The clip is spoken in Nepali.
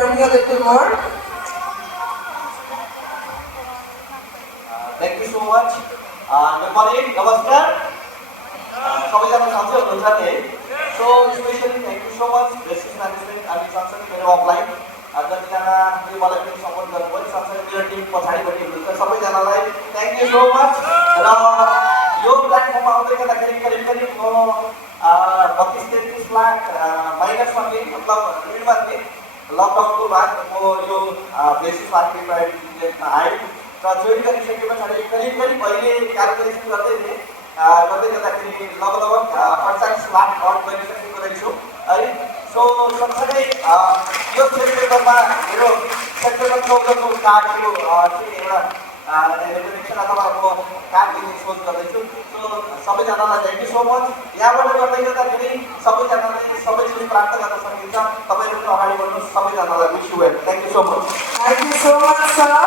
learning a little more. Thank you so much. Good morning, namaskar. सबैजना साथी हुनुहुन्छ नि है. So especially thank you so much Blessings Management and सँगसँगै मेरो अपलाइन जतिजना मलाई पनि सपोर्ट गर्नुभयो सँगसँगै मेरो टिम पछाडिपट्टि हुनुहुन्छ सबैजनालाई थ्याङ्क यू सो मच. र यो प्लेटफर्ममा आउँदै गर्दाखेरि करिब करिब म 32-33 लाख माइनसमा थिएँ मतलब ऋणमा थिएँ. लकडाउनको बाद म यो ब्लेसिङ्स मार्केट प्राइभेट लिमिटेडमा आएँ र जोइन गरिसके पछाडि करिब करिब अहिले क्यालकुलेसन गर्दै थिएँ गर्दाखेरि लगभग 48 लाख अर्न गरिसकेको रहेछु है. सो सँगसँगै यो सेप्टेम्बरमा मेरो सेप्टेम्बर 14 को कार्डको चाहिँ एउटा रेकमेन्डेसन अथवा म कार्ड दिने सोच गर्दैछु. सो सबैजनालाई थ्याङ्क यू सो मच. यहाँबाट गर्दै गर्दाखेरि सबैजनाले सबै चिज प्राप्त गर्न सकिन्छ. तपाईँहरू अगाडि बढ्नुहोस्. सबैजनालाई wish you well. Thank you so much. Thank you so much, sir.